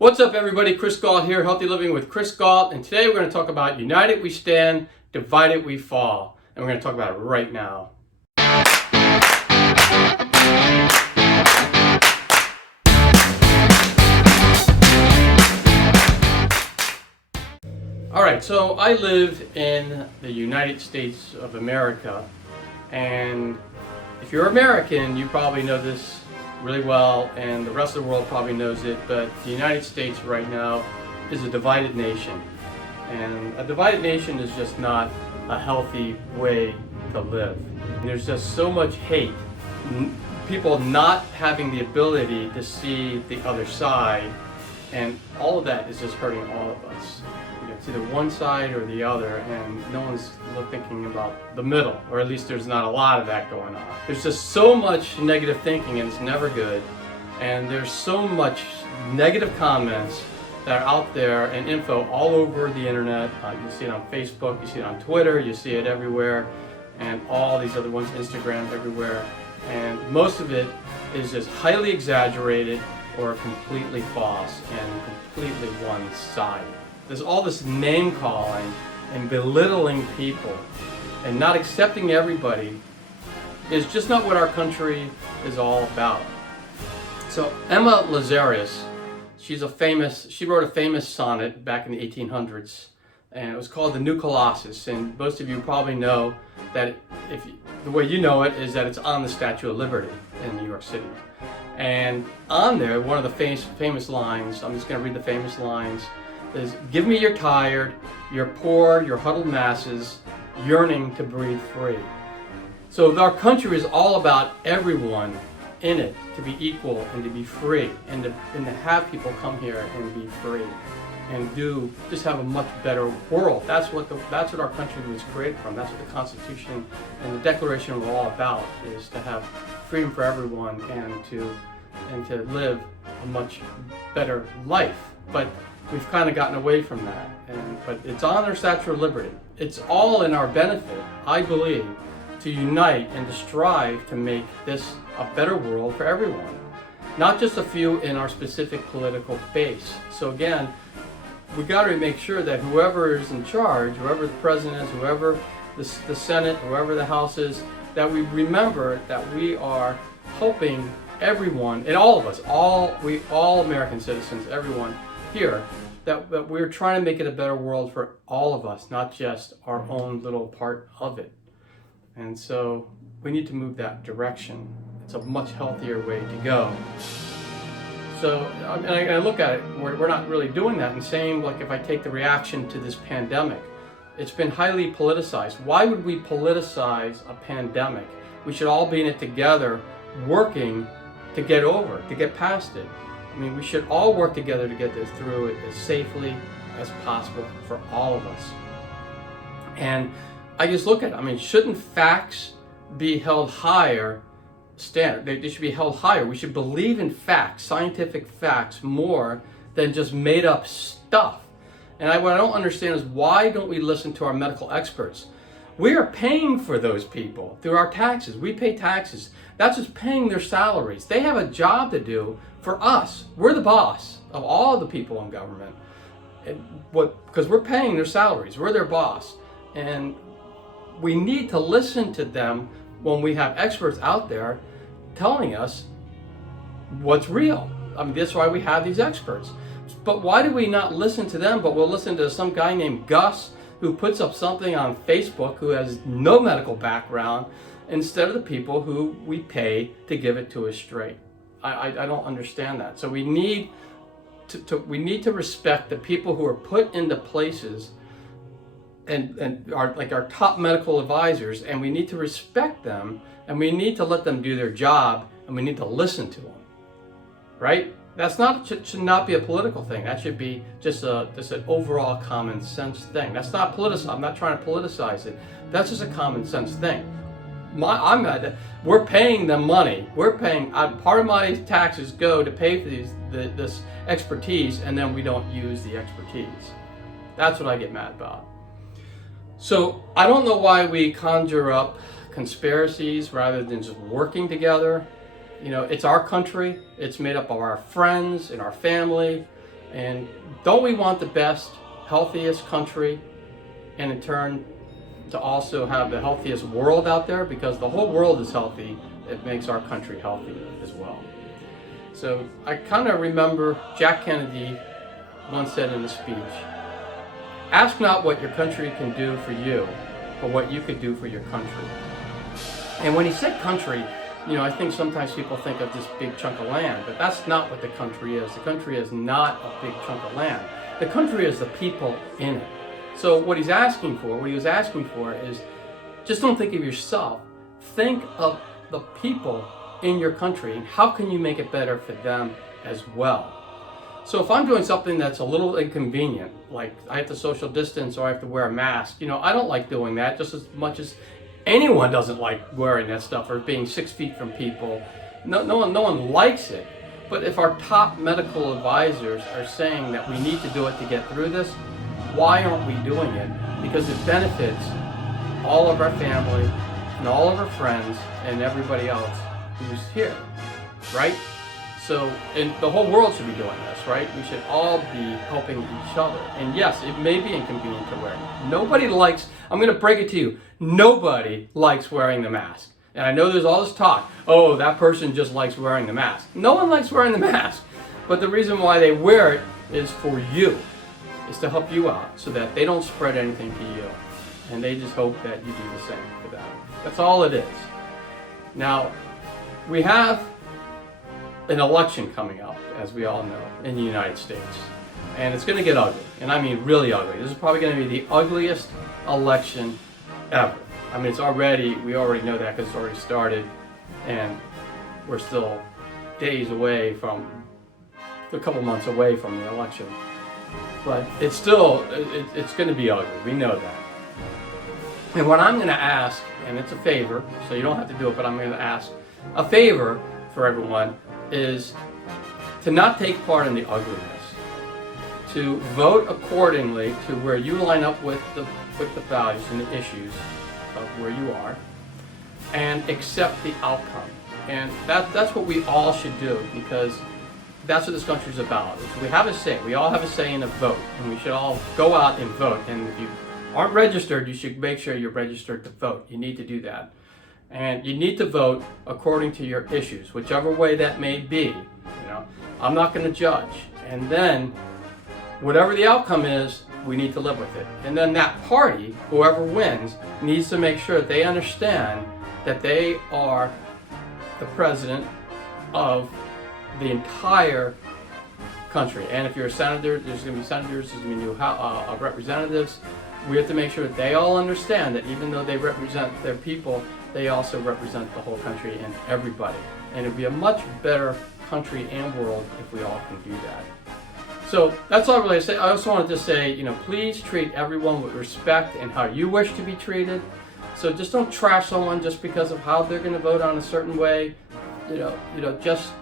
What's up, everybody? Chris Gault here, Healthy Living with Chris Gault, and today we're going to talk about united we stand, divided we fall, and we're going to talk about it right now. All right, so I live in the United States of America, and if you're American, you probably know this really well, and the rest of the world probably knows it, but the United States right now is a divided nation. And a divided nation is just not a healthy way to live. There's just so much hate. People not having the ability to see the other side, and all of that is just hurting all of us. It's either one side or the other, and no one's thinking about the middle, or at least there's not a lot of that going on. There's just so much negative thinking, and it's never good. And there's so much negative comments that are out there and info all over the internet. You see it on Facebook, you see it on Twitter, you see it everywhere, and all these other ones, Instagram, everywhere. And most of it is just highly exaggerated or completely false and completely one-sided. There's all this name calling and belittling people and not accepting everybody is just not what our country is all about. So Emma Lazarus, she wrote a famous sonnet back in the 1800s, and it was called The New Colossus. And most of you probably know that the way you know it is that it's on the Statue of Liberty in New York City. And on there, one of the famous lines, I'm just going to read the famous lines, is, "Give me your tired, your poor, your huddled masses, yearning to breathe free." So our country is all about everyone in it to be equal and to be free, and to have people come here and be free and just have a much better world. That's what our country was created from. That's what the Constitution and the Declaration were all about, is to have freedom for everyone and to live a much better life. But we've kind of gotten away from that, but it's on our Statue of Liberty. It's all in our benefit, I believe, to unite and to strive to make this a better world for everyone, not just a few in our specific political base. So again, we got to make sure that whoever is in charge, whoever the president is, whoever the Senate, whoever the House is, that we remember that we are helping everyone, and all of us, all American citizens, everyone here, that we're trying to make it a better world for all of us, not just our own little part of it. And so we need to move that direction. It's a much healthier way to go. So and I look at it, we're not really doing that. And same, like if I take the reaction to this pandemic, it's been highly politicized. Why would we politicize a pandemic? We should all be in it together, working to get past it. I mean, we should all work together to get this through it as safely as possible for all of us. And I just look at it, I mean, shouldn't facts be held higher standard? They should be held higher. We should believe in facts, scientific facts, more than just made up stuff. And what I don't understand is, why don't we listen to our medical experts? We are paying for those people through our taxes. We pay taxes. That's just paying their salaries. They have a job to do for us. We're the boss of all the people in government, because we're paying their salaries. We're their boss. And we need to listen to them when we have experts out there telling us what's real. I mean, that's why we have these experts. But why do we not listen to them, but we'll listen to some guy named Gus who puts up something on Facebook who has no medical background, instead of the people who we pay to give it to us straight? I don't understand that. So we need to respect the people who are put into places and are like our top medical advisors, and we need to respect them, and we need to let them do their job, and we need to listen to them, right? Should not be a political thing. That should be just an overall common sense thing. That's not political. I'm not trying to politicize it. That's just a common sense thing. We're paying them money. We're paying, part of my taxes go to pay for this expertise, and then we don't use the expertise. That's what I get mad about. So I don't know why we conjure up conspiracies rather than just working together. You know, it's our country. It's made up of our friends and our family. And don't we want the best, healthiest country, and in turn to also have the healthiest world out there? Because the whole world is healthy, it makes our country healthy as well. So I kind of remember Jack Kennedy once said in a speech, "Ask not what your country can do for you, but what you could do for your country." And when he said country, I think sometimes people think of this big chunk of land, but that's not what the country is. The country is not a big chunk of land. The country is the people in it. So what he was asking for is, just don't think of yourself. Think of the people in your country, and how can you make it better for them as well? So if I'm doing something that's a little inconvenient, like I have to social distance or I have to wear a mask, I don't like doing that just as much as anyone doesn't like wearing that stuff or being 6 feet from people. No one likes it. But if our top medical advisors are saying that we need to do it to get through this, why aren't we doing it? Because it benefits all of our family and all of our friends and everybody else who's here, right? So, and the whole world should be doing this, right? We should all be helping each other. And yes, it may be inconvenient to wear. Nobody likes, I'm going to break it to you, nobody likes wearing the mask. And I know there's all this talk, oh, that person just likes wearing the mask. No one likes wearing the mask. But the reason why they wear it is for you. It's to help you out so that they don't spread anything to you. And they just hope that you do the same for them. That's all it is. Now, we have an election coming up, as we all know, in the United States. And it's going to get ugly. And I mean really ugly. This is probably going to be the ugliest election ever. I mean, we already know that because it's already started. And we're still days away from, a couple months away from the election. But it's still, it's going to be ugly. We know that. And what I'm going to ask, and it's a favor, so you don't have to do it, but I'm going to ask a favor for everyone, is to not take part in the ugliness, to vote accordingly to where you line up with the values and the issues of where you are, and accept the outcome. And that's what we all should do, because that's what this country is about. We have a say. We all have a say in a vote, and we should all go out and vote. And if you aren't registered, you should make sure you're registered to vote. You need to do that. And you need to vote according to your issues, whichever way that may be. I'm not going to judge. And then, whatever the outcome is, we need to live with it. And then that party, whoever wins, needs to make sure that they understand that they are the president of the entire country. And if you're a senator, there's going to be senators, there's going to be representatives. We have to make sure that they all understand that even though they represent their people, they also represent the whole country and everybody. And it'd be a much better country and world if we all can do that. So that's all I really say. I also wanted to say, please treat everyone with respect and how you wish to be treated. So just don't trash someone just because of how they're going to vote on a certain way. Just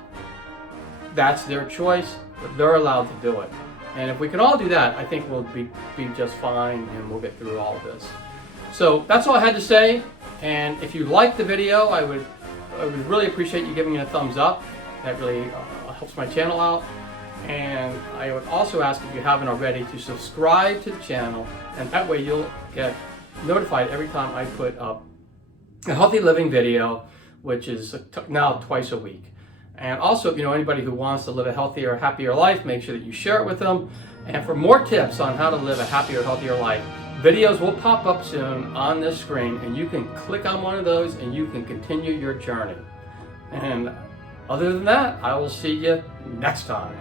that's their choice, but they're allowed to do it. And if we can all do that, I think we'll be just fine and we'll get through all of this. So that's all I had to say. And if you liked the video, I would really appreciate you giving it a thumbs up. That really helps my channel out. And I would also ask, if you haven't already, to subscribe to the channel, and that way you'll get notified every time I put up a healthy living video, which is now twice a week. And also, anybody who wants to live a healthier, happier life, make sure that you share it with them. And for more tips on how to live a happier, healthier life, videos will pop up soon on this screen, and you can click on one of those and you can continue your journey. And other than that, I will see you next time.